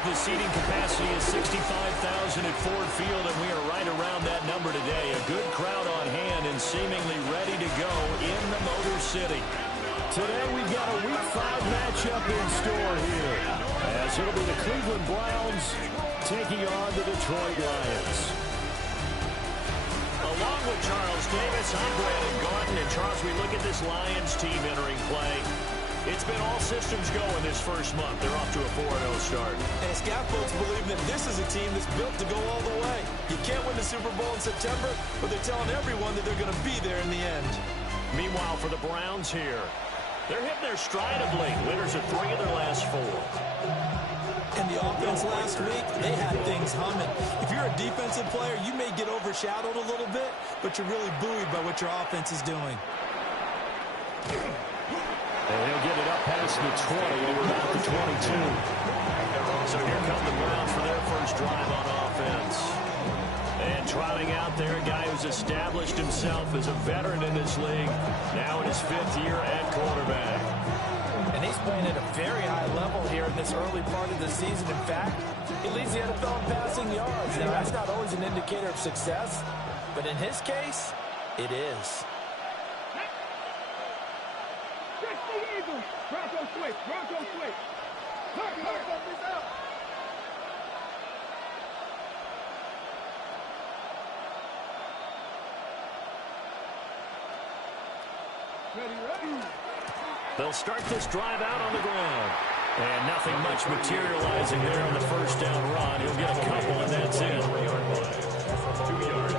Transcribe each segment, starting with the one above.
The seating capacity is 65,000 at Ford Field, and we are right around that number today. A good crowd on hand and seemingly ready to go in the Motor City. Today we've got a Week 5 matchup in store here, as it'll be the Cleveland Browns taking on the Detroit Lions. Along with Charles Davis, I'm Brandon Gaudin, and Charles, we look at this Lions team entering play. It's been all systems go in this first month. They're off to a 4-0 start. And scout folks believe that this is a team that's built to go all the way. You can't win the Super Bowl in September, but they're telling everyone that they're going to be there in the end. Meanwhile, for the Browns here, they're hitting their stride of late. Winners of 3 of their last 4. And the offense last week, they had things humming. If you're a defensive player, you may get overshadowed a little bit, but you're really buoyed by what your offense is doing. And he'll get it up past the 20 over about the 22. So here come the Browns for their first drive on offense. And trotting out there, a guy who's established himself as a veteran in this league, now in his 5th year at quarterback. And he's playing at a very high level here in this early part of the season. In fact, he leads the NFL in passing yards. Now, that's not always an indicator of success, but in his case, it is. Bronco switch. Bronco switch. This out. Ready. They'll start this drive out on the ground. And nothing much materializing there on the first down run. He'll get a couple, and that's it.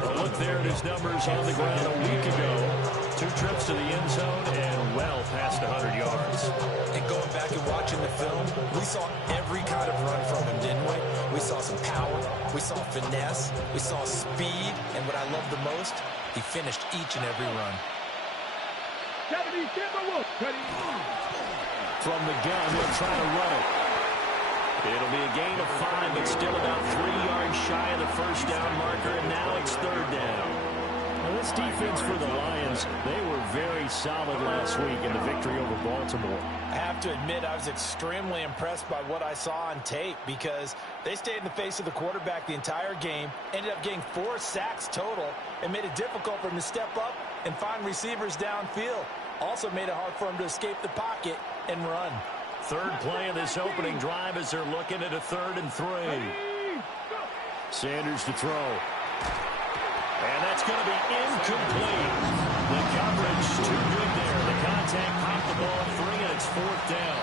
A look there at his numbers on the ground a week ago. 2 trips to the end zone and well past 100 yards. And going back and watching the film, we saw every kind of run from him, didn't we? We saw some power, we saw finesse, we saw speed, and what I love the most, he finished each and every run. From the gun, he'll try to run it. It'll be a gain of 5, but still about 3 yards shy of the first down marker, and now it's 3rd down. Now, this defense for the Lions, they were very solid last week in the victory over Baltimore. I have to admit, I was extremely impressed by what I saw on tape because they stayed in the face of the quarterback the entire game, ended up getting 4 sacks total, and made it difficult for him to step up and find receivers downfield. Also made it hard for him to escape the pocket and run. 3rd play of this opening drive as they're looking at a 3rd and 3. Sanders to throw. And that's going to be incomplete. The coverage too good there. The contact popped the ball free, and it's 4th down.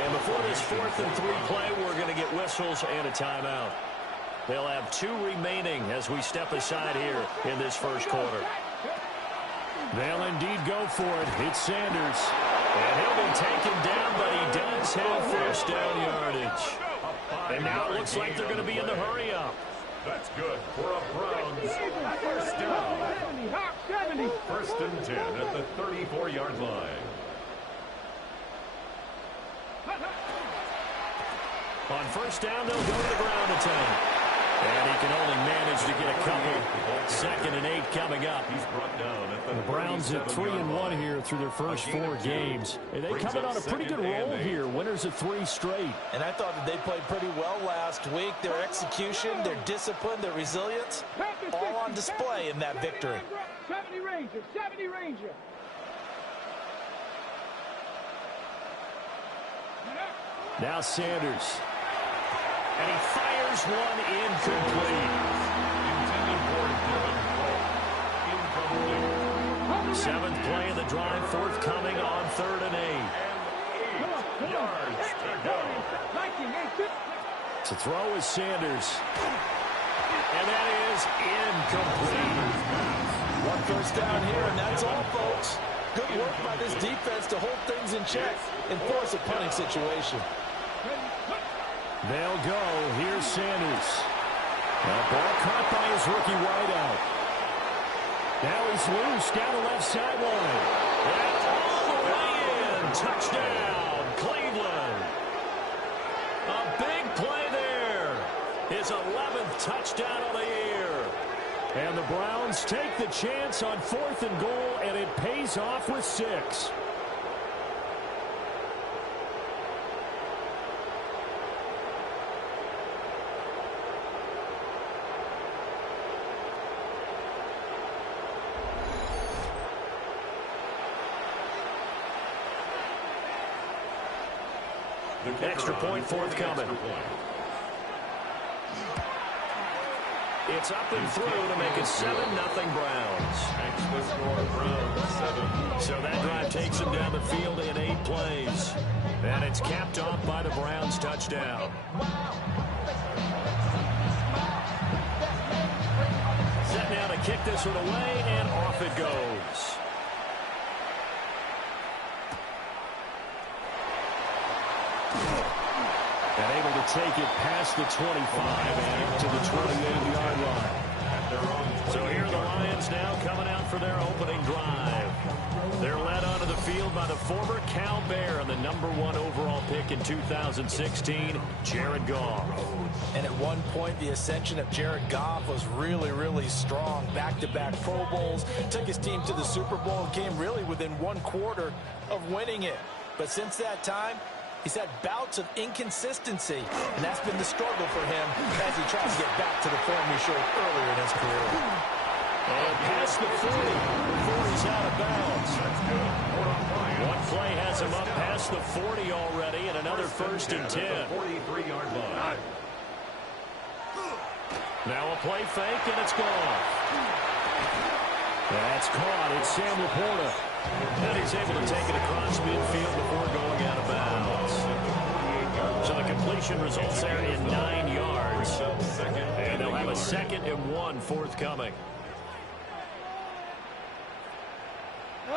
And before this 4th and 3 play, we're going to get whistles and a timeout. They'll have 2 remaining as we step aside here in this first quarter. They'll indeed go for it. It's Sanders. And he'll be taken down, but he does have first down yardage. And now it looks like they're going to be in the hurry-up. That's good for a Browns first down. 1st and 10 at the 34-yard line. On first down, they'll go to the ground attack. And he can only manage to get a couple. 2nd and 8 coming up. He's brought down at the Browns at 3-1 here through their first 4 games. And they come in on a pretty good roll here. Winners of 3 straight. And I thought that they played pretty well last week. Their execution, their discipline, their resilience, all on display in that victory. 70 Ranger. Now Sanders. And he fires one incomplete. Intended for Dylan Cole. Incomplete. Seventh play of the drive, forthcoming on 3rd and 8. And 8 yards to go. To throw is Sanders. And that is incomplete. One first down here, and that's all, folks. Good work by this defense to hold things in check and force a punting situation. They'll go. Here's Sanders. The ball caught by his rookie wideout. Now he's loose down the left sideline. And all the way in. Touchdown, Cleveland. A big play there. His 11th touchdown of the year. And the Browns take the chance on 4th and goal, and it pays off with 6. Extra point forthcoming. It's up and through to make it 7-0 Browns. Makes the score Browns 7. So that drive takes them down the field in 8 plays. And it's capped off by the Browns touchdown. Set now to kick this one away, and off it goes. And able to take it past the 25 and to the 28-yard line. So here are the Lions now coming out for their opening drive. They're led onto the field by the former Cal Bear and the #1 overall pick in 2016, Jared Goff. And at one point, the ascension of Jared Goff was really, really strong. Back-to-back Pro Bowls, took his team to the Super Bowl and came really within 1 quarter of winning it. But since that time, he's had bouts of inconsistency, and that's been the struggle for him as he tries to get back to the form he showed earlier in his career. And past the 40 before he's out of bounds. One play has him up past the 40 already, and another 1st and 10. 43-yard line. Now a play fake, and it's gone. That's caught. It's Sam Laporta. And he's able to take it across midfield before going out of bounds. So the completion results there in 9 yards. And they'll have a 2nd and 1 forthcoming.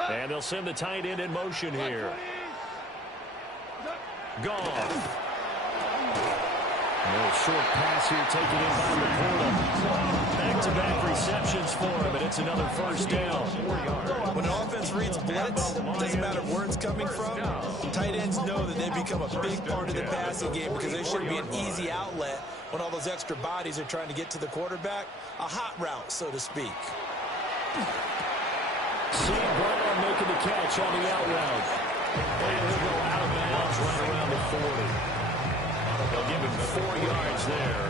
And they'll send the tight end in motion here. Goff. A short pass here taken in by Laporta. Back-to-back receptions for him, and it's another 1st down. When an offense reads blitz, doesn't matter where it's coming from, tight ends know that they become a big part of the passing game because they should be an easy outlet when all those extra bodies are trying to get to the quarterback. A hot route, so to speak. St. Brown making the catch on the out route. And he'll go out of bounds right around the 40. They'll give him 4 yards there.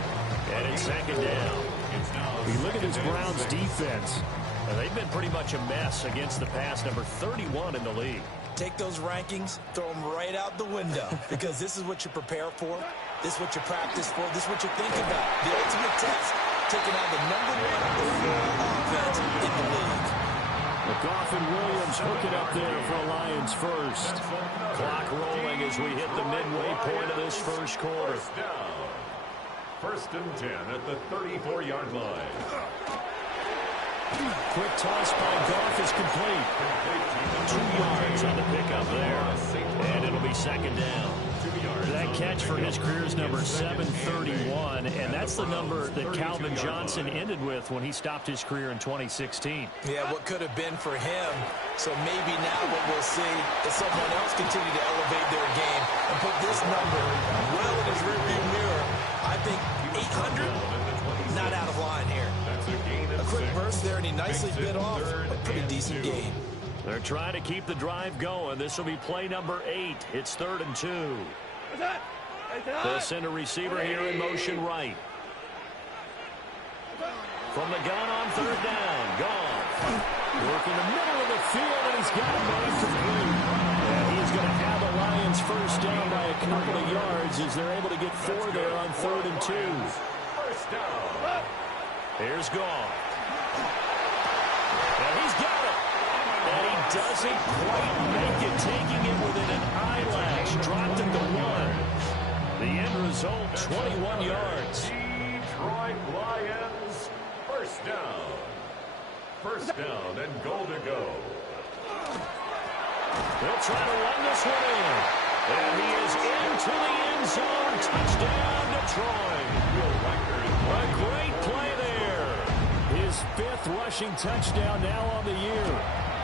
And it's 2nd down. You look at this Browns defense, and they've been pretty much a mess against the pass, number 31 in the league. Take those rankings, throw them right out the window, because this is what you prepare for, this is what you practice for, this is what you think about. The ultimate test, taking out the #1 overall offense in the league. Goff and Williams hooking up there for a Lions first. Clock rolling as we hit the midway point of this 1st quarter. 1st and 10 at the 34-yard line. Quick toss by Goff is complete. 2 yards on the pickup there. And it'll be 2nd down. That catch for his career's number 731, and that's the number that Calvin Johnson ended with when he stopped his career in 2016. Yeah, what could have been for him. So maybe now what we'll see is someone else continue to elevate their game and put this number well in his rearview mirror. I think 800, not out of line here. A quick burst there, and he nicely bit off a pretty decent gain. They're trying to keep the drive going. This will be play number 8. It's 3rd and 2. They'll send a receiver here in motion right. From the gun on 3rd down. Goff. Work in the middle of the field, and he's got him right complete. And he's going to have a Lions first down by a couple of yards as they're able to get 4 there on 3rd and 2. First down. Here's Goff. And he's got it. And he doesn't quite make it, taking it within an eyelash. Dropped it to 1. The end result, 21 yards. Detroit Lions, first down. First down and goal to go. They'll try to run this one in. And he is into the end zone. Touchdown, Detroit. A great play there. His 5th rushing touchdown now on the year.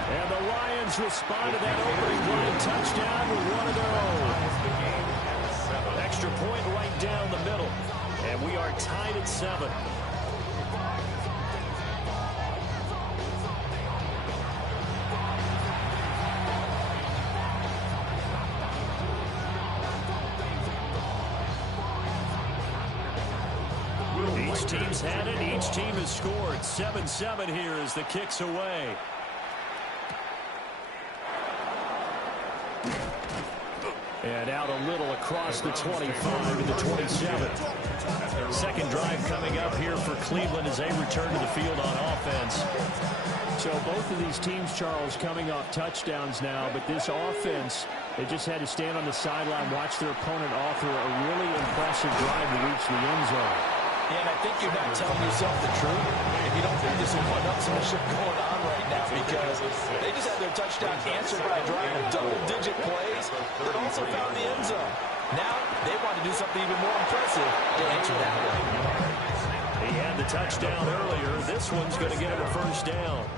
And the Lions respond to that opening drive touchdown with one of their own. Extra point right down the middle. And we are tied at 7. Each team's had it. Each team has scored. 7-7 here as the kick's away. And out a little across the 25 to the 27. Second drive coming up here for Cleveland as they return to the field on offense. So both of these teams, Charles, coming off touchdowns now, but this offense, they just had to stand on the sideline, watch their opponent offer a really impressive drive to reach the end zone. Yeah, and I think you're not telling yourself the truth if you don't think there's some one-upsmanship going on right now, because they just had their touchdown answered by a drive of double-digit plays that also found the end zone. Now they want to do something even more impressive to answer that one. He had the touchdown earlier. This one's going to get him a first down.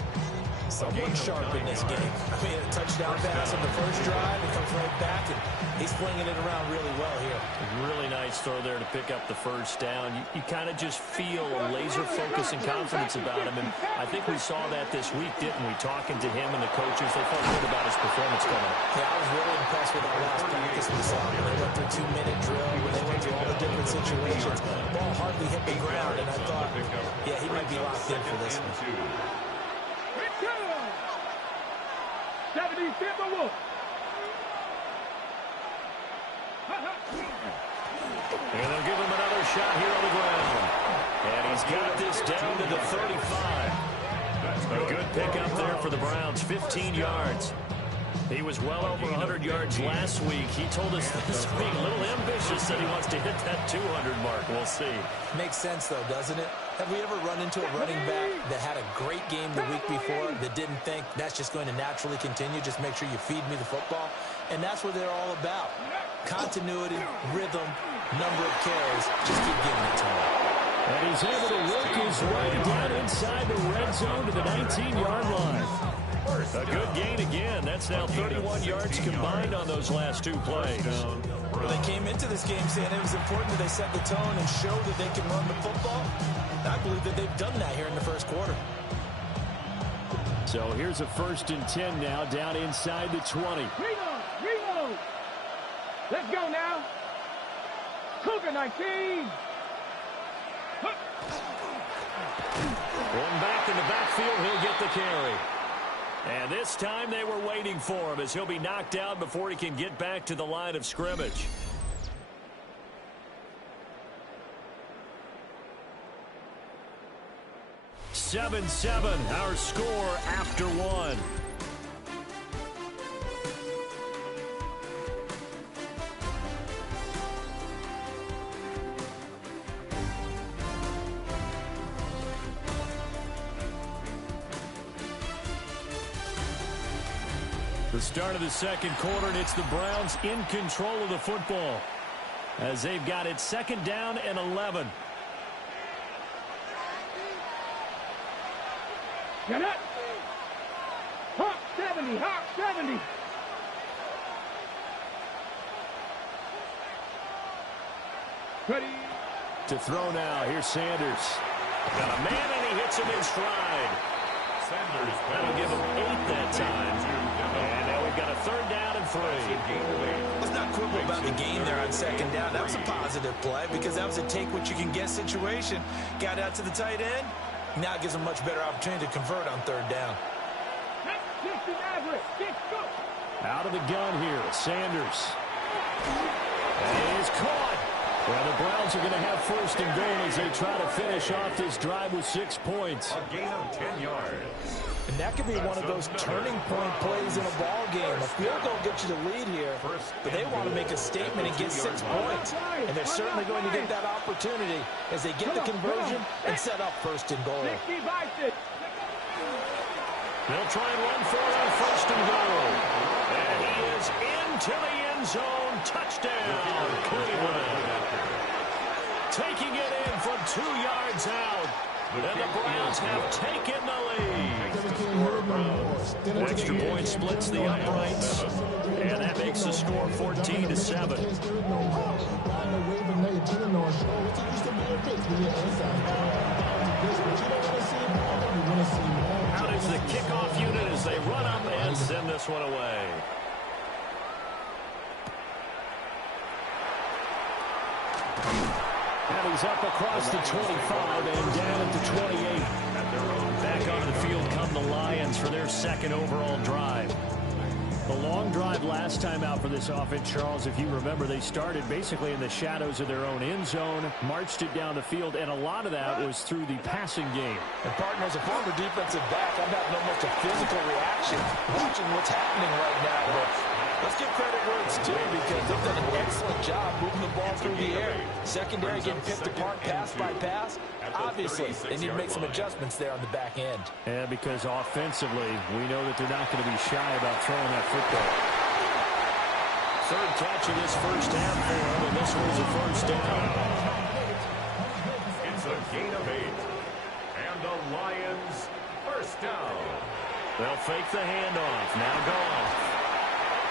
Someone sharp in this game. I mean, a touchdown pass on the first drive. He comes right back, and he's flinging it around really well here. Really nice throw there to pick up the first down. You kind of just feel a laser focus and confidence about him, and I think we saw that this week, didn't we? Talking to him and the coaches, they felt good about his performance coming up. Yeah, I was really impressed with our last practice we saw. When they went through 2-minute drill, when they went through all the different situations, ball hardly hit the ground, and I thought, yeah, he might be locked in for this one. 70 Timberwolves. And they'll give him another shot here on the ground. And he's got this down to the 35. A good pickup there for the Browns, 15 yards. He was well over 100 yards last week. He told us this week, a little ambitious, that he wants to hit that 200 mark. We'll see. Makes sense, though, doesn't it? Have we ever run into a running back that had a great game the week before that didn't think that's just going to naturally continue? Just make sure you feed me the football. And that's what they're all about. Continuity, rhythm, number of carries. Just keep giving it to him. And he's able to work his way down inside the red zone to the 19-yard line. A good gain again. That's now 31 yards combined on those last 2 plays. Well, they came into this game saying it was important that they set the tone and show that they can run the football. I believe that they've done that here in the first quarter. So here's a 1st and 10 now, down inside the 20. Reload. Let's go now. Cougar 19. One back in the backfield, he'll get the carry. And this time they were waiting for him as he'll be knocked out before he can get back to the line of scrimmage. "7-7, our score after 1. The start of the second quarter, and it's the Browns in control of the football as they've got it 2nd down and 11. Get it. Hawk 70. Hawk 70. Ready. To throw now. Here's Sanders. Got a man, and he hits him in stride. That'll give him 8 that time. And now we've got a 3rd down and 3. Let's not quibble about the gain there on 2nd down. That was a positive play because that was a take-what-you-can-get situation. Got out to the tight end. Now it gives them much better opportunity to convert on 3rd down. Out of the gun here, Sanders. And he's caught. Well, the Browns are going to have first and goal as they try to finish off this drive with 6 points. A gain of 10 yards. And that could be one of those turning point plays in a ball game. A field goal gets you the lead here, but they want to make a statement and get 6 points. And they're certainly going to get that opportunity as they get the conversion and set up first and goal. They'll try and run for it on first and goal. And he is into the end zone. Touchdown, Cleveland. Taking it in from 2 yards out. And the Browns have taken the lead. Extra point splits the uprights. And that makes the score 14-7. Out is the kickoff unit as they run up and send this one away. And he's up across the 25 and down at the 28. Back onto the field come the Lions for their second overall drive. A long drive last time out for this offense, Charles. If you remember, they started basically in the shadows of their own end zone, marched it down the field, and a lot of that was through the passing game. And, partner, as a former defensive back, I'm having almost a physical reaction watching what's happening right now. But let's give credit where it's due because they've done an excellent job moving the ball through the air. Secondary getting picked apart pass by pass. Obviously, they need to make some adjustments there on the back end. Yeah, because offensively, we know that they're not going to be shy about throwing that football. Third catch of this first half for him, and this one's a first down. It's a gain of 8. And the Lions first down. They'll fake the handoff. Now Goff.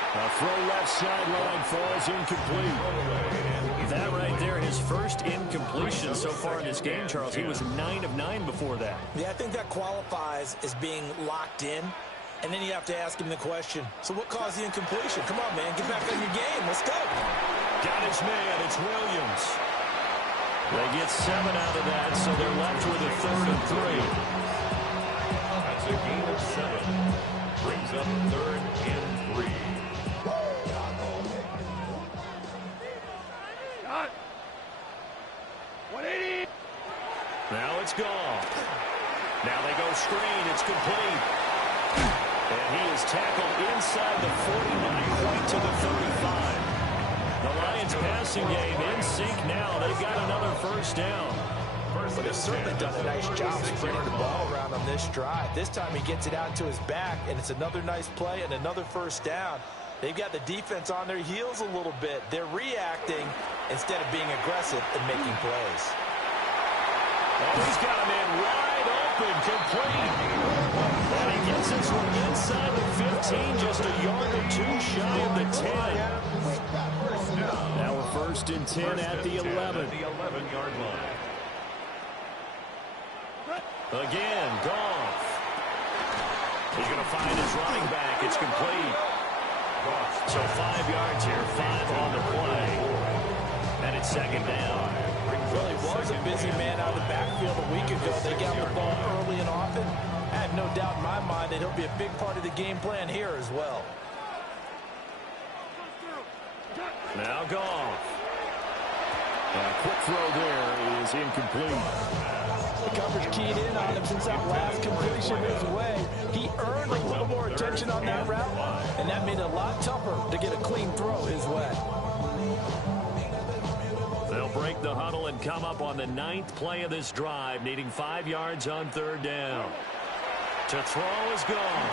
A throw left sideline falls incomplete. That right there, his first incompletion so far in this game, Charles. He was 9 of 9 before that. Yeah, I think that qualifies as being locked in. And then you have to ask him the question, so what caused the incompletion? Come on, man, get back on your game. Let's go. Got his man. It's Williams. They get 7 out of that, so they're left with a 3rd and 3. That's a gain of 7. Brings up 3rd and 3. Now it's gone. Now they go screen. It's complete. And he is tackled inside the 49, quite to the 35. The Lions passing game in sync now. They've got another first down. But they've certainly done a nice job spreading the ball around on this drive. This time he gets it out to his back, and it's another nice play and another first down. They've got the defense on their heels a little bit. They're reacting instead of being aggressive and making plays. Oh, he's got him in wide open, complete. And he gets this one inside the 15, just a yard or two shy of the 10. Now we're 1st and 10 at the 11. At the 11-yard line. Again, Goff. He's going to find his running back. It's complete. So 5 yards here, 5 on the play. And it's 2nd down. Well, he was a busy man out of the backfield a week ago. They got the ball early and often. I have no doubt in my mind that he'll be a big part of the game plan here as well. Now Goff. A quick throw there is incomplete. The coverage keyed in on him since that last completion his way. He earned a little more attention on that route, and that made it a lot tougher to get a clean throw his way. They'll break the huddle and come up on the 9th play of this drive, needing 5 yards on 3rd down. To throw is gone.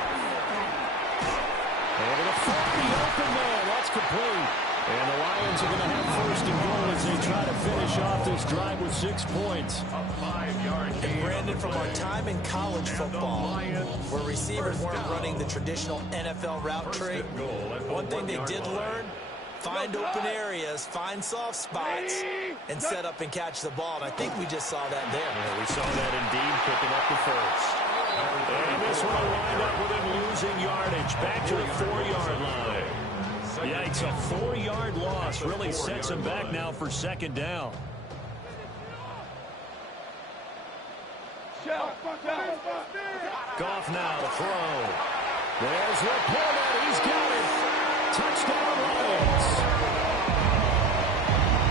Over the 40, open man. That's complete. And the Lions are going to have 1st and goal as they try to finish off this drive with 6 points. A 5-yard gain. And Brandon, from our time in college football, where receivers weren't running the traditional NFL route tree, one thing they did learn, find open areas, find soft spots, and set up and catch the ball. And I think we just saw that there. Yeah, we saw that indeed, picking up the first. And this one will wind up with him losing yardage. Back to the 4-yard line. Yikes, a 4-yard loss really sets him back now for 2nd down. Goff now to throw. There's Laporta. He's got it. Touchdown, Lions.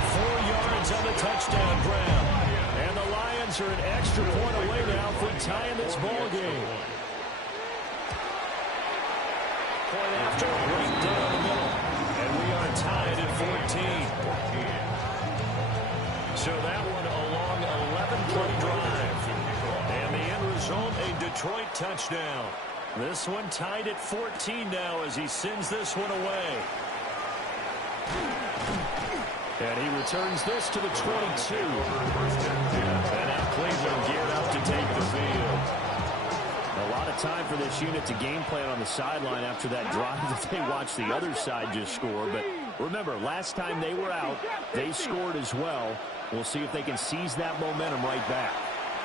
4 yards on the touchdown grab. And the Lions are an extra point away now from tying this ball game. Point after, right down the middle. And we are tied at 14. So that one a long 11-play drive. And the end result, a Detroit touchdown. This one tied at 14 now as he sends this one away. And he returns this to the 22. And now Cleveland geared up to take the field. A lot of time for this unit to game plan on the sideline after that drive that they watched the other side just score. But remember, last time they were out, they scored as well. We'll see if they can seize that momentum right back.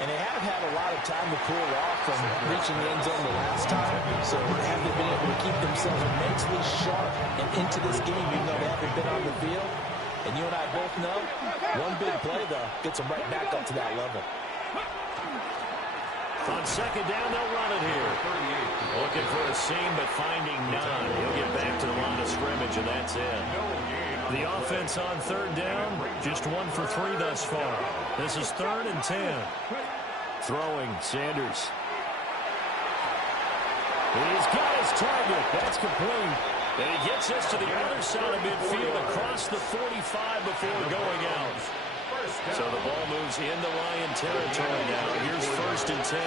And they have had a lot of time to cool off from reaching the end zone the last time. So have they been able to keep themselves mentally sharp and into this game even though they haven't been on the field? And you and I both know, one big play, though, gets them right back up to that level. On second down, they'll run it here. Looking for a seam, but finding none. He'll get back to the line of scrimmage, and that's it. The offense on third down, just 1 for 3 thus far. This is 3rd and 10. Throwing, Sanders. He's got his target. That's complete. And he gets us to the other side of midfield across the 45 before going out. So the ball moves into Lion territory now. Here's 1st and 10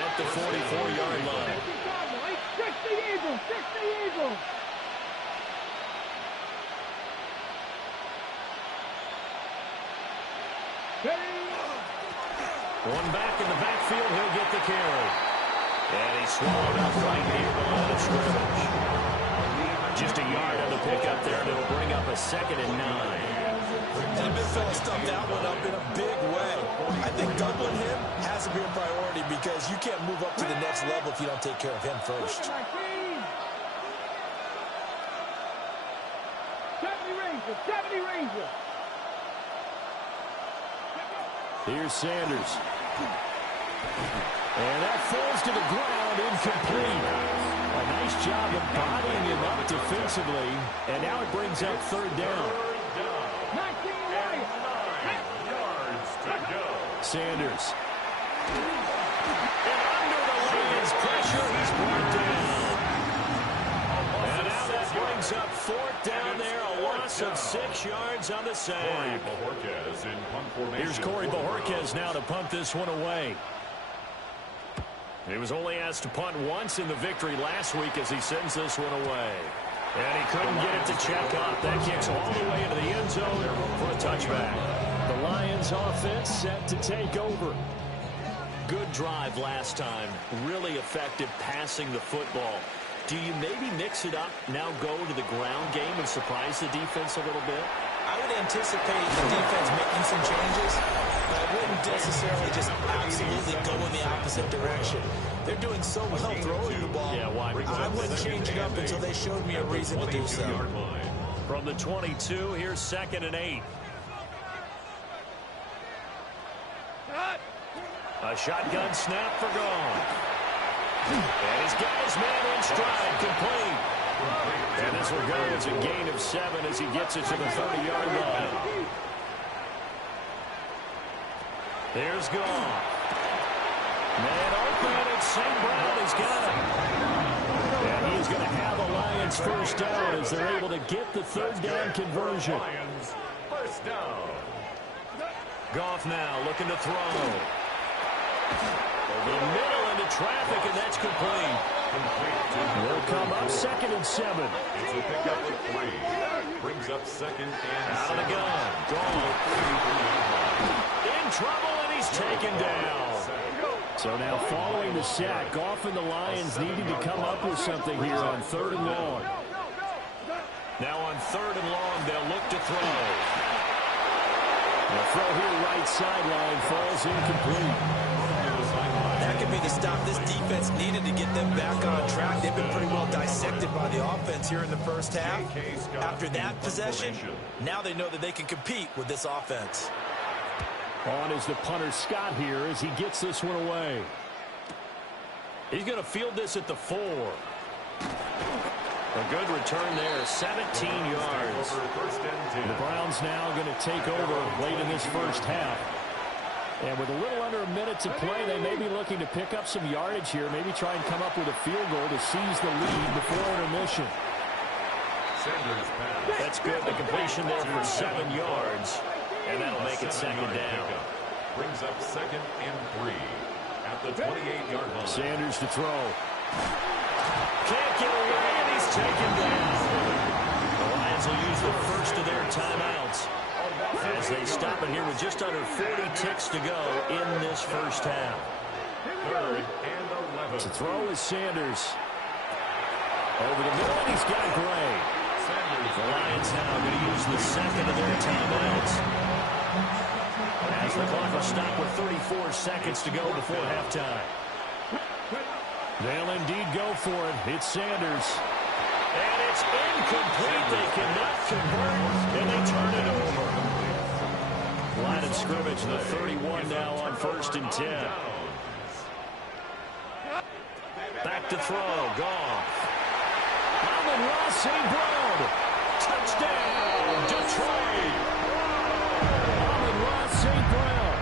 at the 44-yard line. Fix the Eagles! Fix the Eagles! One back in the backfield, he'll get the carry. And he's swallowed up right near the line of scrimmage. Just a yard on the pickup there, and it'll bring up a 2nd and 9. And the big fella stuffed that one up in a big way. I think doubling him has to be a priority because you can't move up to the next level if you don't take care of him first. 70 Rangers! Here's Sanders. And that falls to the ground, incomplete. A nice job of bodying him up defensively. And now it brings up 3rd down. 19 Lions! 9 yards to go. Sanders. And under the Lions pressure, he's brought down. And now that brings up 4th down there, a loss of 6 yards on the save. Here's Corey Bojorquez now to punt this one away. He was only asked to punt once in the victory last week as he sends this one away. And he couldn't get it to check up. That kicks all the way into the end zone for a touchback. The Lions offense set to take over. Good drive last time. Really effective passing the football. Do you maybe mix it up, now go to the ground game and surprise the defense a little bit? I would anticipate the defense making some changes, but I wouldn't necessarily just absolutely go in the opposite direction. They're doing so well throwing the ball. Yeah, why? I wouldn't change it up until they showed me a reason to do so. From the 22, here's 2nd and 8. A shotgun snap for gone. And he's got his man in stride, complete. And this will go as a gain of 7 as he gets it to the 30-yard line. Here's Goff. Man open, and St. Brown has got it. And he's going to have a Lions first down as they're able to get the 3rd down conversion. First down. Goff now looking to throw. Over the middle into traffic, and that's complete. Will come up 2nd and 7. It's a pickup of 3. Brings up 2nd and 7. Out of the gun. Goff. In trouble, and he's taken down. So now following the sack, Goff and the Lions needing to come up with something here on 3rd and long. Now on 3rd and long, they'll look to throw. The throw here right sideline falls incomplete. That could be the stop this defense needed to get them back on track. They've been pretty well dissected by the offense here in the first half. After that possession, now they know that they can compete with this offense. On is the punter Scott here as he gets this one away. He's going to field this at the 4. A good return there, 17 yards. The Browns now going to take over late in this first half. And with a little under a minute to play, they may be looking to pick up some yardage here, maybe try and come up with a field goal to seize the lead before intermission. That's good. The completion there for 7 yards. And that'll make it second down. Brings up 2nd and 3 at the 28-yard line. Sanders to throw. Can't get away, and he's taken down. The Lions will use the first of their timeouts as they stop it here with just under 40 ticks to go in this first half. 3rd and 11. To throw is Sanders. Over the middle, and he's got Gray. The Lions now going to use the second of their timeouts as the clock will stop with 34 seconds to go before halftime. They'll indeed go for it. It's Sanders. And it's incomplete. They cannot convert, and they turn it over. Line of scrimmage, the 31 now on 1st and 10. Back to throw. Goff. Amon-Ra St. Brown. Touchdown, Detroit. Amon-Ra St. Brown,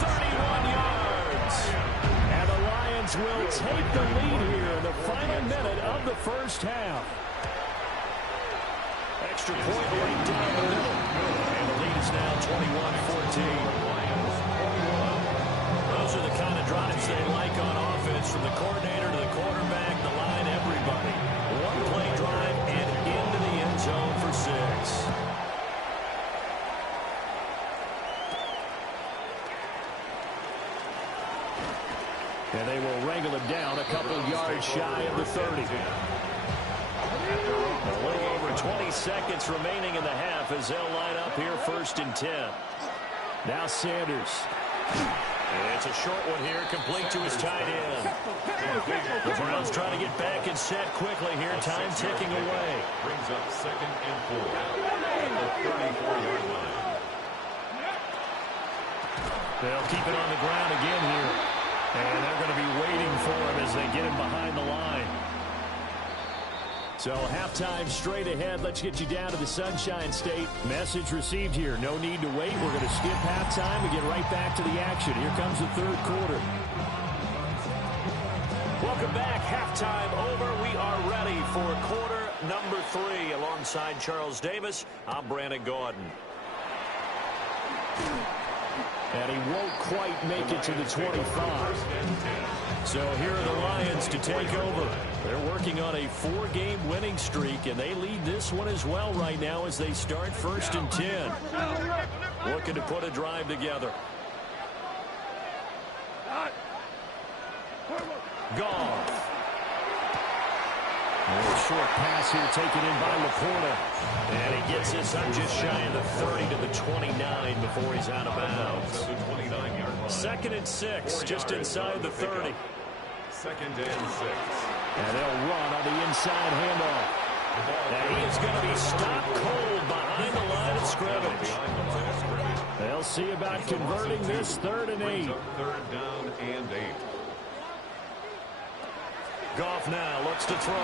31 yards. And the Lions will take the lead here in the final minute of the first half. Extra point right down the middle. And the lead is now 21-14. Those are the kind of drives they like on offense, from the coordinator to the quarterback, the line, everybody. One play drive and into the end zone for 6. And they will wrangle it down a couple yards shy of the 30. A little over 20 seconds remaining in the half as they'll line up here 1st and 10. Now Sanders. It's a short one here, complete to his tight end. The Browns trying to get back and set quickly here, time ticking away. Brings up 2nd and 4 at the 34-yard line. They'll keep it on the ground again here. And they're going to be waiting for him as they get him behind the line. So halftime straight ahead. Let's get you down to the Sunshine State. Message received here. No need to wait. We're going to skip halftime and get right back to the action. Here comes the third quarter. Welcome back. Halftime over. We are ready for quarter number 3. Alongside Charles Davis, I'm Brandon Gordon. And he won't quite make it to the 25. So here are the Lions to take over. They're working on a 4-game winning streak, and they lead this one as well right now as they start 1st and 10. Looking to put a drive together. Goff. A little short pass here taken in by Laporta. And he gets this up just shy of the 30 to the 29 before he's out of bounds. 2nd and 6, just inside the 30. 2nd and 6. And they'll run on the inside handoff. And he is going to be stopped cold behind the line of scrimmage. They'll see about converting this 3rd and 8. 3rd down and 8. Goff now looks to throw.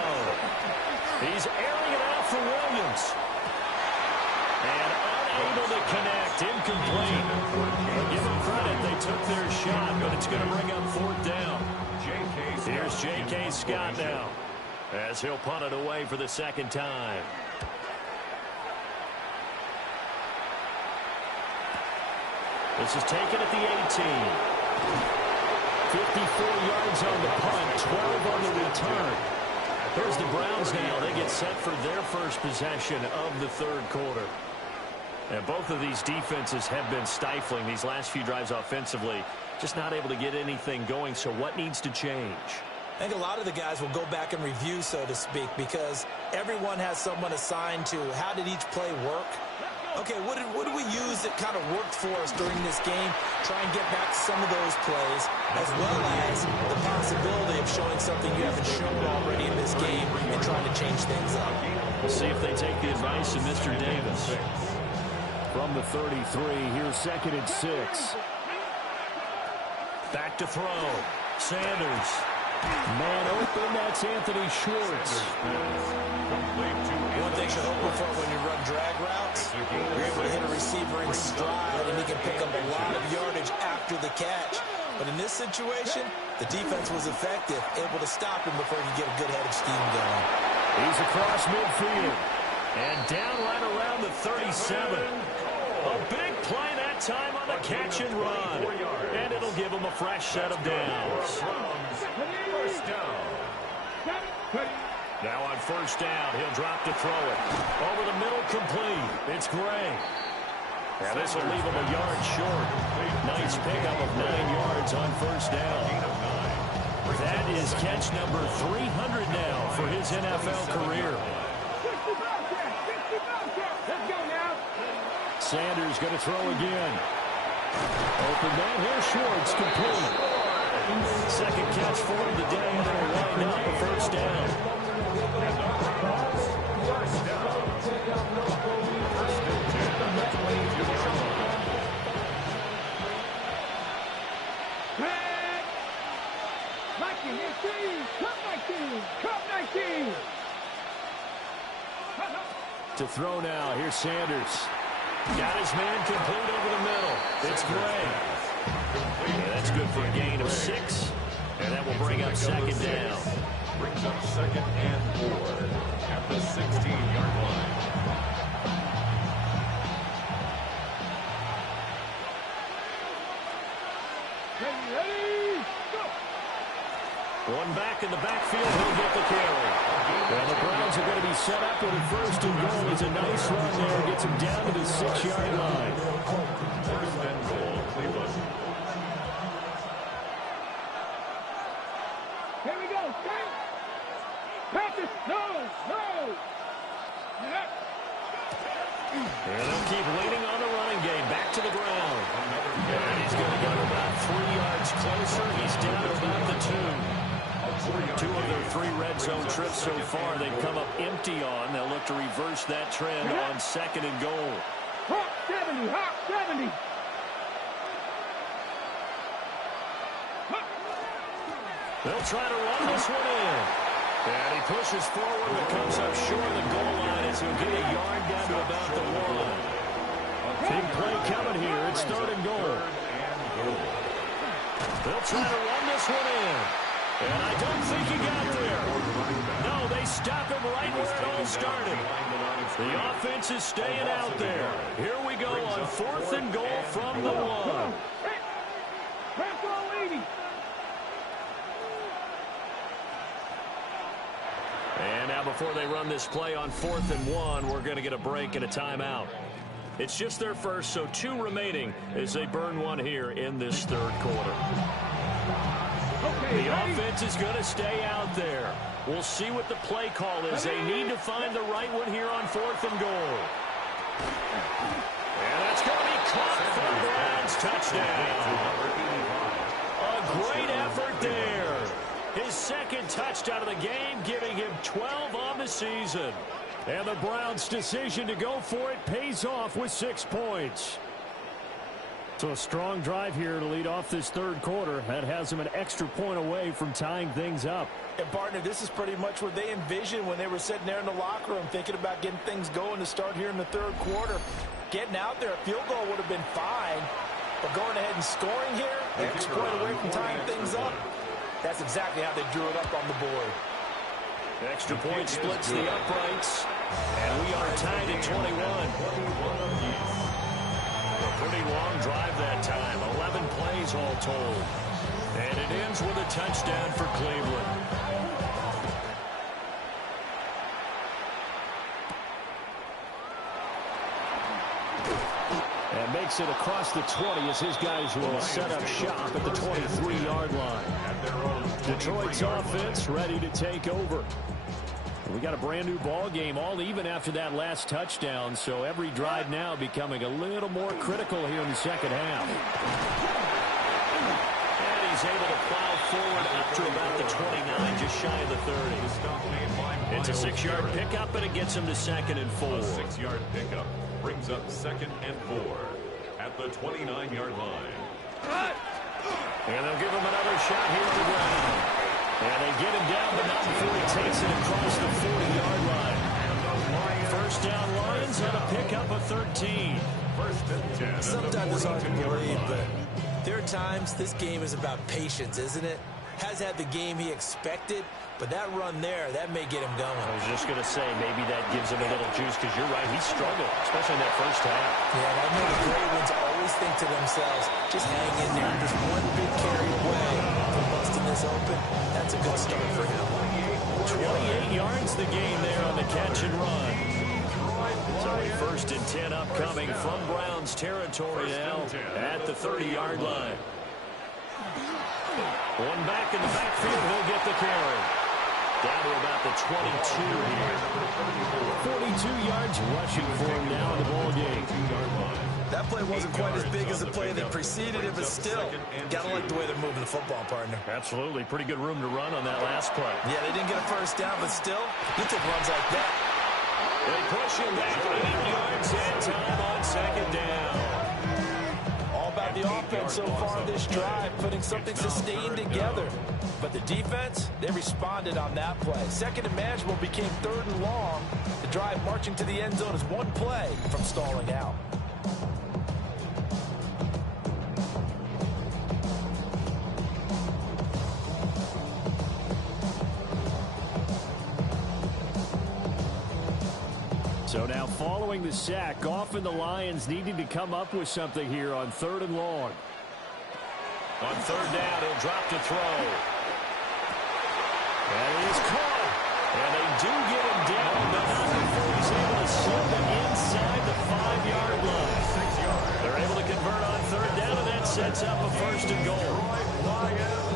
He's airing it out for Williams. And unable to connect. Incomplete. But give them credit. They took their shot, but it's going to bring up 4th down. Here's J.K. Scott now as he'll punt it away for the 2nd time. This is taken at the 18. 54 yards on the punt, 12 on the return. Here's the Browns now. They get set for their first possession of the 3rd quarter. And both of these defenses have been stifling these last few drives offensively. Just not able to get anything going. So what needs to change? I think a lot of the guys will go back and review, so to speak, because everyone has someone assigned to how did each play work. Okay, what did we use that kind of worked for us during this game? Try and get back some of those plays, as well as the possibility of showing something you haven't shown already in this game and trying to change things up. We'll see if they take the advice of Mr. Davis. From the 33, here's 2nd and 6. Back to throw. Sanders. Man open, that's Anthony Schwartz. One thing you're hoping for when you run drag routes, you're able to hit a receiver in stride, and he can pick up a lot of yardage after the catch. But in this situation, the defense was effective, able to stop him before he could get a good head of steam going. He's across midfield. And down right around the 37. A big play that time on the catch and run. And it'll give him a fresh set of downs. First down. Now on first down, he'll drop to throw it. Over the middle, complete. It's Gray. And this will leave him a yard short. Nice pickup of 9 yards on first down. That is catch number 300 now for his NFL career. Let's go now. Sanders going to throw again. Open man here, Schwartz, complete. Second catch for him today, and they'll line up a first down. To throw now, here's Sanders. Got his man complete over the middle. It's Gray. Yeah, that's good for a gain of 6. And that will bring up second down. Brings up second and 4 at the 16-yard line. Ready, go! One back in the backfield, he'll get the carry. And the Browns are going to be set up with a first and goal. It's a nice run there. Gets him down to the 6-yard line. First and goal, Cleveland. Here we go, Frank. Practice, no. And they'll keep leaning on the running game. Back to the ground. And he's going to go about 3 yards closer. He's down to about the 2. 2 of their 3 red zone trips so far they've come up empty on. They'll look to reverse that trend on second and goal. Hawk 70, Hawk 70. They'll try to run this one in. And he pushes forward but comes up short of the goal line as he'll get a yard down to about the 1. Big play coming here. It's third and goal. They'll try to run this one in. And I don't think he got there. No, they stop him right where it all started. The offense is staying out there. Here we go on fourth and goal from the 1. And now before they run this play on 4th and 1, we're going to get a break and a timeout. It's just their first, so 2 remaining as they burn one here in this third quarter. The offense is going to stay out there. We'll see what the play call is. They need to find the right one here on 4th and goal. And that's going to be caught for the Browns. Touchdown. A great effort there. His second touchdown of the game, giving him 12 on the season. And the Browns' decision to go for it pays off with 6 points. So a strong drive here to lead off this third quarter. That has them an extra point away from tying things up. And, partner, this is pretty much what they envisioned when they were sitting there in the locker room thinking about getting things going to start here in the third quarter. Getting out there, a field goal would have been fine. But going ahead and scoring here, an extra point away from tying things up, that's exactly how they drew it up on the board. Extra point splits the uprights. And we are tied at 21. A pretty long drive that time. 11 plays all told. And it ends with a touchdown for Cleveland. And makes it across the 20 as his guys will set up shop at the 23-yard line. Detroit's offense ready to take over. We got a brand new ball game, all even after that last touchdown, so every drive now becoming a little more critical here in the second half. And he's able to plow forward up to about the 29, just shy of the 30. It's a 6-yard pickup, and it gets him to second and 4. A 6-yard pickup brings up second and 4 at the 29-yard line. And they'll give him another shot here at the ground. And they get him down, but not before he takes it across the 40-yard line. First down, Lions on a pickup of 13. Sometimes it's hard to believe, but there are times this game is about patience, isn't it? Has had the game he expected, but that run there, that may get him going. I was just going to say, maybe that gives him a little juice, because you're right, he struggled, especially in that first half. Yeah, and I know the great ones always think to themselves, just hang in there. Just one big carry away from busting this open. That's a good start for him. 28 yards the gain there on the catch and run. So a 1st and 10 upcoming from Browns territory now at the 30-yard line. One back in the backfield, he'll get the carry. Down to about the 22 here. 42 yards rushing for him now in the ball game. That play wasn't quite as big as the play that preceded it, but still, gotta like the way they're moving the football, partner. Absolutely. Pretty good room to run on that last play. Yeah, they didn't get a first down, but still, you take runs like that. They push him back 8 yards and time on 2nd down. All about the offense so far this drive, putting something sustained together. But the defense, they responded on that play. 2nd and manageable became 3rd and long. The drive marching to the end zone is one play from stalling out. So now following the sack, often the Lions needing to come up with something here on 3rd and long. On 3rd down, he'll drop to throw. And he is caught. And they do get him down, but not before he's able to slip it inside the 5-yard line. They're able to convert on 3rd down, and that sets up a 1st and goal.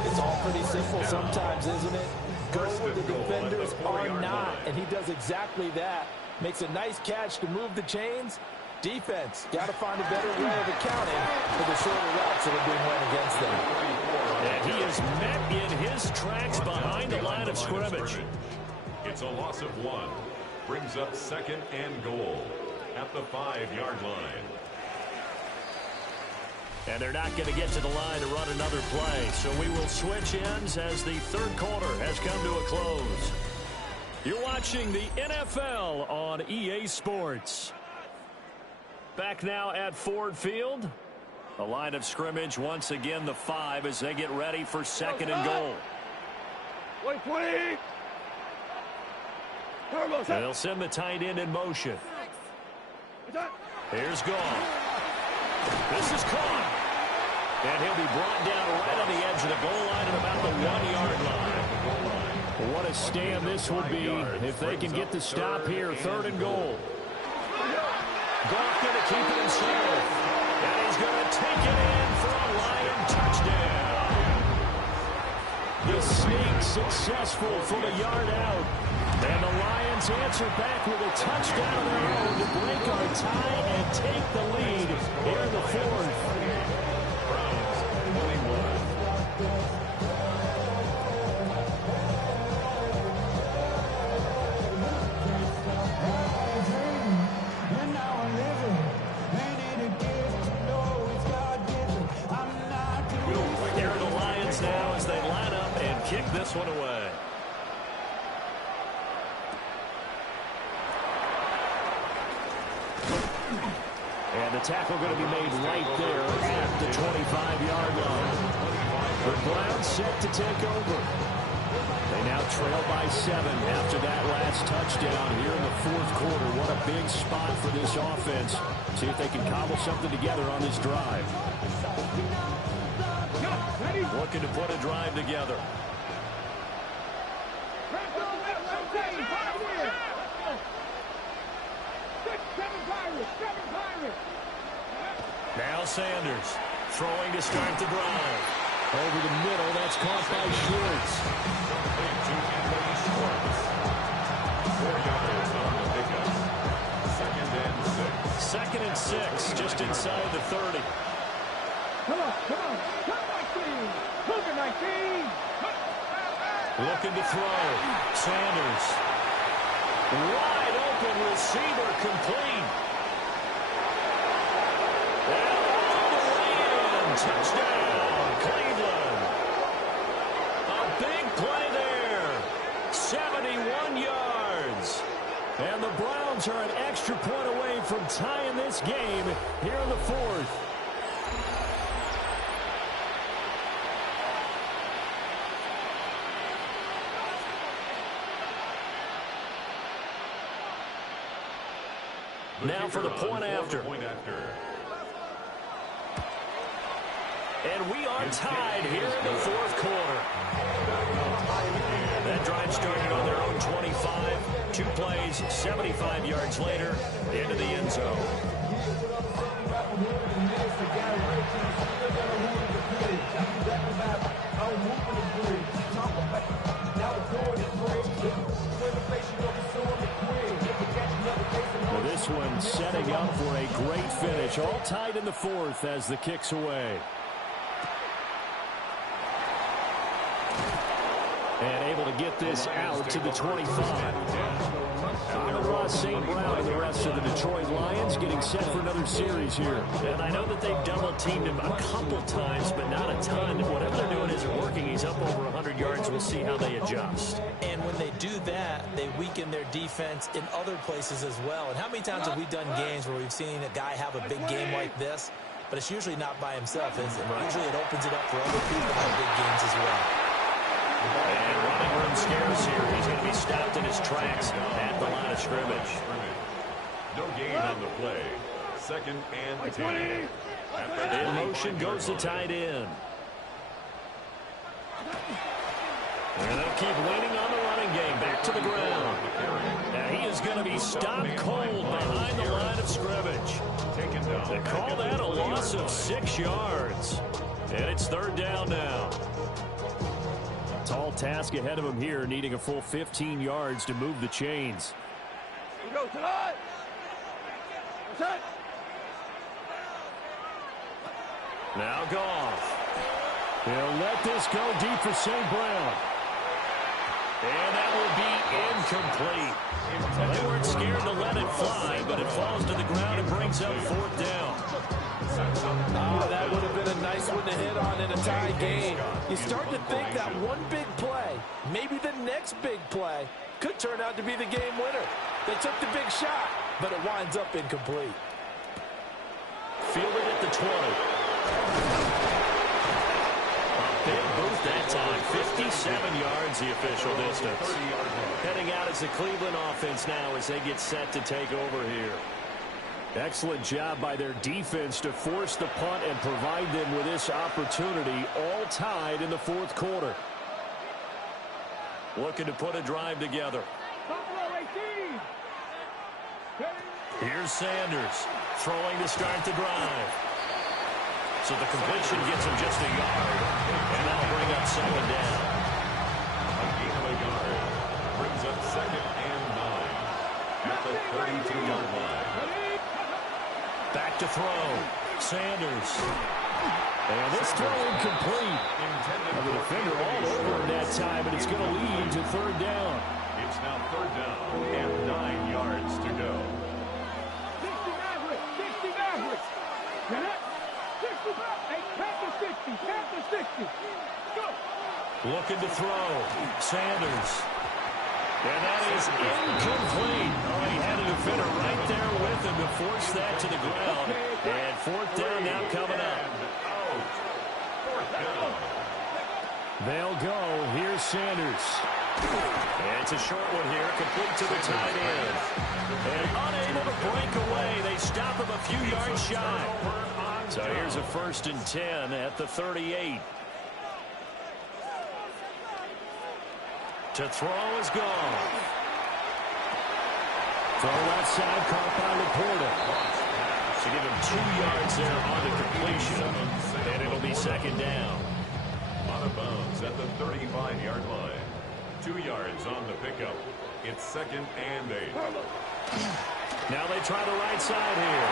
It's all pretty simple sometimes, isn't it? Go where the defenders are not, and he does exactly that. Makes a nice catch to move the chains. Defense, got to find a better way of accounting for the shorter routes that are being run against them. And he is met in his tracks behind the line of scrimmage. It's a loss of 1. Brings up 2nd and goal at the 5-yard line. And they're not going to get to the line to run another play. So we will switch ends as the 3rd quarter has come to a close. You're watching the NFL on EA Sports. Back now at Ford Field. The line of scrimmage, once again, the 5 as they get ready for 2nd and goal. 20. They'll send the tight end in motion. Here's Gone. This is caught. And he'll be brought down right on the edge of the goal line at about the 1-yard line. What a stand this would be if they can get the stop here. 3rd and goal. Goff going to keep it himself. And he's going to take it in for a Lion touchdown. The sneak successful from a yard out. And the Lions answer back with a touchdown of their own to break our tie and take the lead here in the 4th. Browns 21. Here are the Lions now as they line up and kick this one away. And the tackle going to be made right there at the 25-yard line. The Browns set to take over. They now trail by 7 after that last touchdown here in the 4th quarter. What a big spot for this offense. See if they can cobble something together on this drive. Looking to put a drive together. Now Sanders throwing to start the drive. Over the middle, that's caught by Schwartz. 2nd and 6, just inside the 30. Come on. 19. Looking to throw. Sanders. Wide open receiver complete. And all the way in. Touchdown, Cleveland. A big play there. 71 yards. And the Browns are an extra point away from tying this game here in the fourth. Now for the point after. And we are tied here in the fourth quarter. That drive started on their own 25. 2 plays, 75 yards later, into the end zone. This one setting up for a great finish. All tied in the fourth as the kick's away. And able to get this out to the 25. St. Brown and the rest of the Detroit Lions getting set for another series here. And I know that they've double-teamed him a couple times, but not a ton. Whatever they're doing isn't working. He's up over 100 yards. We'll see how they adjust. And when they do that, they weaken their defense in other places as well. And how many times have we done games where we've seen a guy have a big game like this, but it's usually not by himself, is it? Right. Usually it opens it up for other people to have big games as well. And running room scarce here. He's going to be stopped in his tracks at the line of scrimmage. No gain on the play. 2nd and 10. In motion goes the tight end. And they'll keep leaning on the running game. Back to the ground. Now he is going to be stopped cold behind the line of scrimmage. They call that a loss of 6 yards. And it's 3rd down now. Tall task ahead of him here, needing a full 15 yards to move the chains. Go tonight. Now Goff. He'll let this go deep for St. Brown. And that will be incomplete. They weren't scared to let it fly, but it falls to the ground and brings up 4th down. Oh, that would have been a nice one to hit on in a tie game. You start to think that one big play, maybe the next big play, could turn out to be the game winner. They took the big shot, but it winds up incomplete. Fielded at the 20. Big boost that time. 57 yards the official distance. Heading out as the Cleveland offense now as they get set to take over here. Excellent job by their defense to force the punt and provide them with this opportunity, all tied in the fourth quarter. Looking to put a drive together. Here's Sanders throwing to start the drive. So the completion gets him just a yard, and that'll bring up 2nd down. A gain of a yard brings up 2nd and 9 at the 32-yard line. Back to throw. Sanders. And this throw incomplete. The defender all over him that time, and it's going to lead to 3rd down. It's now 3rd down and 9 yards to go. 60. Go. Looking to throw. Sanders. And that is incomplete. Oh, he had a defender right there with him to force that to the ground. And 4th down now coming up. They'll go. Here's Sanders. And it's a short one here, complete to the tight end. And unable to break away. They stop him a few yards shy. So here's a 1st and 10 at the 38. To throw is gone. Throw left side, caught by Laporta. To give him 2 yards there on the completion. And it'll be 2nd down. Out of bounds at the 35-yard line. 2 yards on the pickup. It's 2nd and 8. Now they try the right side here.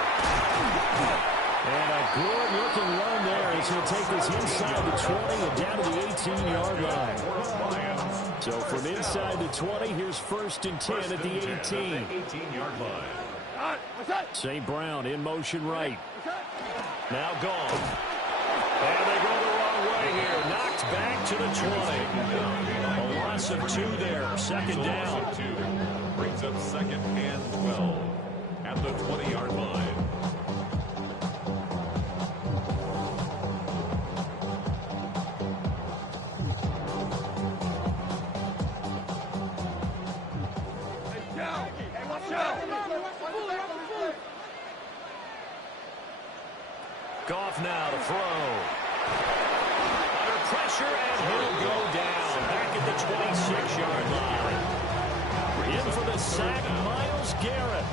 And a good-looking run there as he'll take this inside the 20 and down to the 18-yard line. So from inside the 20, here's 1st and 10 at the 18. 18-yard line. St. Brown in motion right. Now gone. And they go the wrong way here. Knocked back to the 20. A loss of 2 there. Second down. Loss of 2 brings up second and 12 at the 20-yard line. Goff now to throw. Under pressure, and he'll go down. Back at the 26-yard line. In for the sack, Myles Garrett.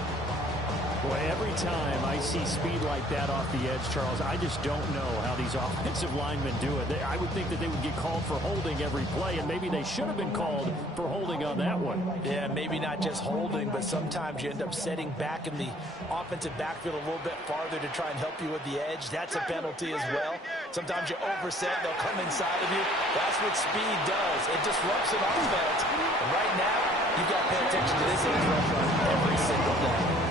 Boy, every time I see speed like that off the edge, Charles, I just don't know how these offensive linemen do it. I would think that they would get called for holding every play, and maybe they should have been called for holding on that one. Yeah, maybe not just holding, but sometimes you end up setting back in the offensive backfield a little bit farther to try and help you with the edge. That's a penalty as well. Sometimes you overset, they'll come inside of you. That's what speed does. It disrupts an offense. And right now, you've got to pay attention to this edge rush run every single day.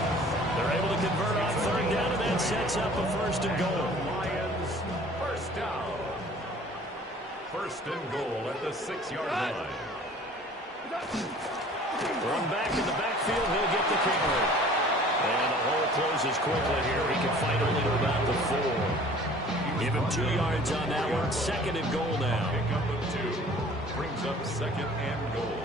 They're able to convert on third down, and that sets up a first and goal. Lions, first down. First and goal at the 6-yard line. Run back in the backfield, he'll get the carry. And the hole closes quickly here. He can fight only to about the 4. Give him 2 yards on that one. Second and goal now. Pick up of 2 brings up second and goal.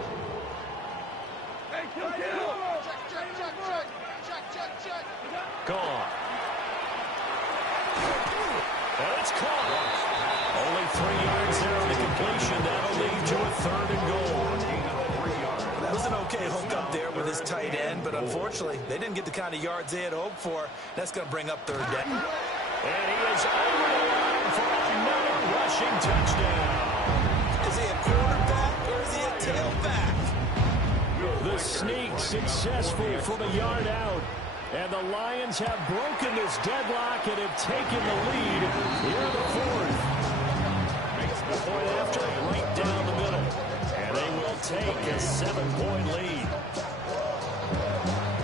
Gone. And it's caught. Only 3 yards there on the completion. That'll lead to a third and goal. That was an okay hook up there with his tight end, but unfortunately, they didn't get the kind of yards they had hoped for. That's going to bring up third down. And he is over the line for another rushing touchdown. Is he a quarterback or is he a tailback? The sneak successful from a yard out. And the Lions have broken this deadlock and have taken the lead here in the 4th. Makes the point after, right down the middle. And they will take a 7-point lead.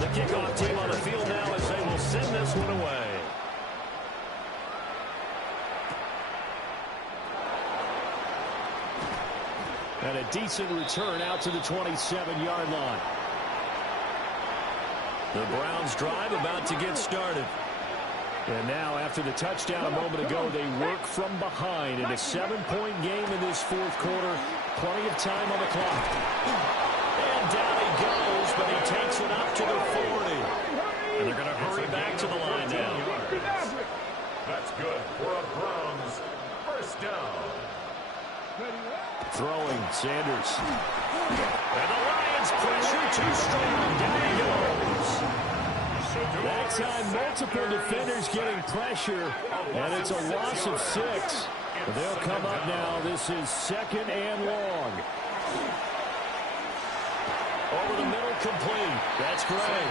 The kickoff team on the field now as they will send this one away. And a decent return out to the 27-yard line. The Browns drive about to get started. And now, after the touchdown a moment ago, they work from behind in a 7-point game in this 4th quarter. Plenty of time on the clock. And down he goes, but he takes it up to the 40. And they're going to hurry back to the line now. That's good for a Browns first down. Throwing, Sanders. And the Lions pressure too strong. Down he goes. That time, multiple defenders getting pressure, and it's a loss of 6. They'll come up now. This is second and long. Over the middle, complete. That's great.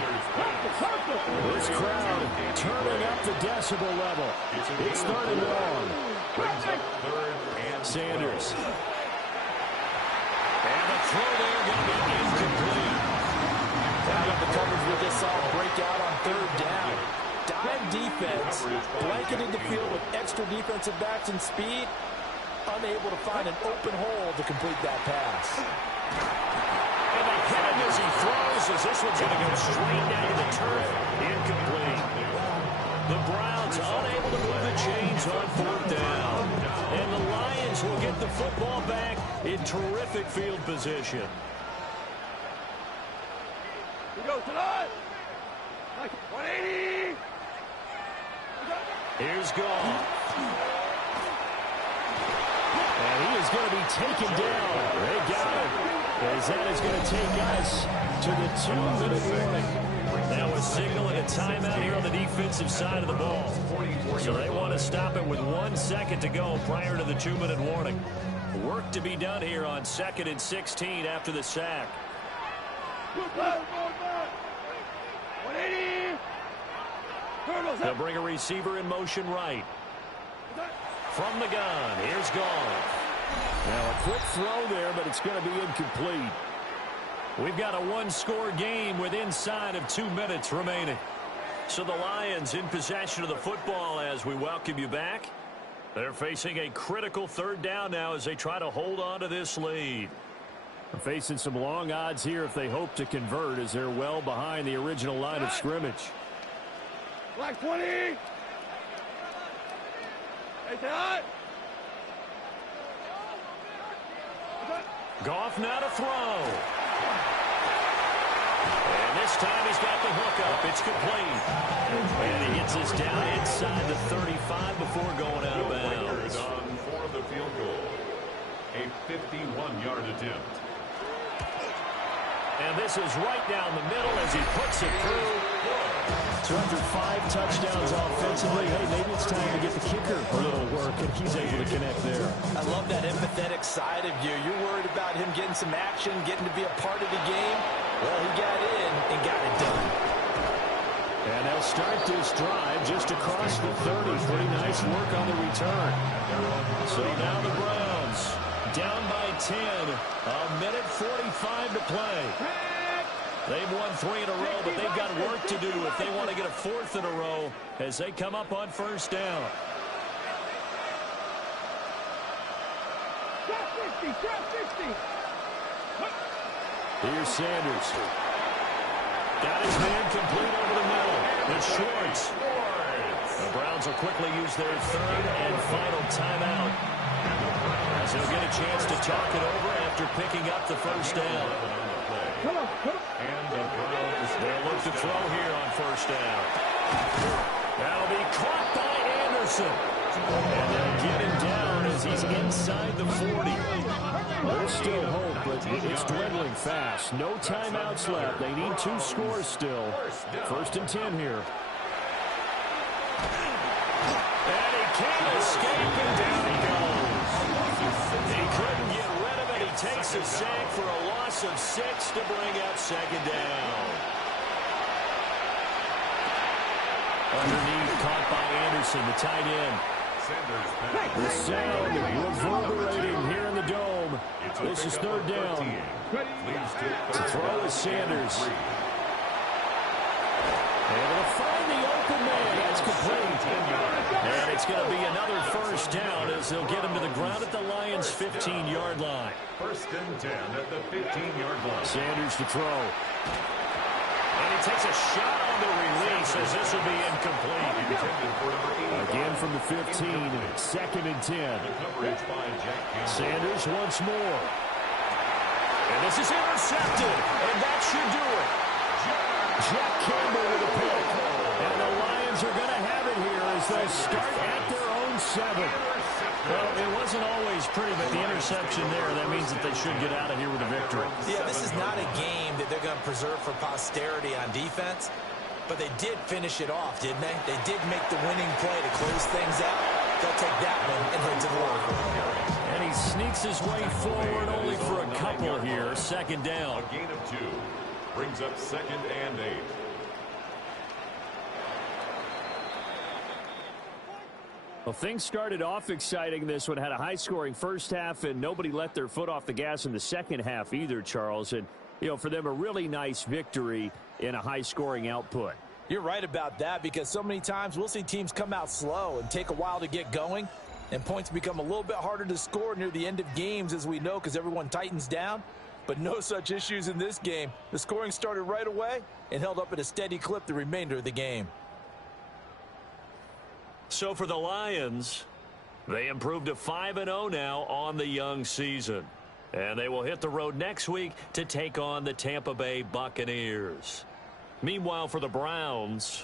This crowd turning up the decibel level. It's third and long. Sanders. And the throw there going to be incomplete. Out of the coverage with this solid breakout on third down. Dime defense, blanketed the field with extra defensive backs and speed, unable to find an open hole to complete that pass. And they hit him as he throws, as this one's going to go straight down to the turf. Incomplete. The Browns unable to move the chains on fourth down. And the Lions will get the football back in terrific field position. We go tonight. 180. Here's Goff. And he is going to be taken down. They got him. As that is going to take us to the 2-minute warning. Now a signal and a timeout here on the defensive side of the ball. So they want to stop it with 1 second to go prior to the 2-minute warning. Work to be done here on 2nd and 16 after the sack. 180. They'll bring a receiver in motion right. From the gun, here's Goff. Now a quick throw there, but it's going to be incomplete. We've got a 1-score game with inside of 2 minutes remaining. So the Lions in possession of the football as we welcome you back. They're facing a critical third down now as they try to hold on to this lead. They're facing some long odds here if they hope to convert, as they're well behind the original line of scrimmage. Black 20. Hey, Todd. Goff now to throw. And this time he's got the hook up. It's complete. And he gets us down inside the 35 before going out of bounds. On for the field goal. A 51-yard attempt. And this is right down the middle as he puts it through. So after 5 touchdowns offensively, hey, maybe it's time to get the kicker a little work, and he's able to connect there. I love that empathetic side of you. You're worried about him getting some action, getting to be a part of the game. Well, he got in and got it done. And they'll start this drive just across the 30. Pretty nice work on the return. So now the Browns down by 10. A minute 45 to play. They've won 3 in a row, but they've got work to do if they want to get a 4th in a row as they come up on first down. Here's Sanders. Got his man complete over the middle. It's Schwartz. The Browns will quickly use their 3rd and final timeout, as they'll get a chance to talk it over after picking up the first down. And the Browns, They'll look to throw here on first down. That'll be caught by Anderson. And they'll get him down as he's inside the 40. There's still hope, but it's dwindling fast. No timeouts left. They need 2 scores still. 1st and 10 here. And he can't escape, and down he goes. He couldn't get rid of it. He takes a sack for a loss of 6 to bring up 2nd down. Underneath, caught by Anderson, the tight end. The sound reverberating here in the dome. This is 3rd down. to Throw is Sanders. Able to find the open man. That's complete. And it's going to be another first down as they'll get him to the ground at the Lions' 15-yard line. 1st and 10 at the 15-yard line. Sanders to throw. And he takes a shot on the release as this will be incomplete. Intended for number 85. Again from the 15, 2nd and 10. Coverage by Jack Campbell. Sanders once more. And this is intercepted, and that should do it. Jack Campbell with a pick. And the Lions are going to have it here as they start at their own 7. Well, it wasn't always pretty, but the interception there, that means that they should get out of here with a victory. Yeah, this is not a game that they're going to preserve for posterity on defense, but they did finish it off, didn't they? They did make the winning play to close things out. They'll take that one and head to the locker room. And he sneaks his way forward only for a couple here. 2nd down. A gain of 2 brings up 2nd and 8. Well, things started off exciting. This one had a high-scoring first half, and nobody let their foot off the gas in the second half either, Charles. And, you know, for them, a really nice victory in a high-scoring output. You're right about that, because so many times we'll see teams come out slow and take a while to get going, and points become a little bit harder to score near the end of games, as we know, because everyone tightens down. But no such issues in this game. The scoring started right away and held up at a steady clip the remainder of the game. So for the Lions, they improved to 5-0 now on the young season. And they will hit the road next week to take on the Tampa Bay Buccaneers. Meanwhile, for the Browns,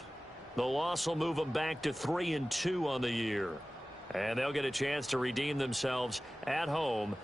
the loss will move them back to 3-2 on the year. And they'll get a chance to redeem themselves at home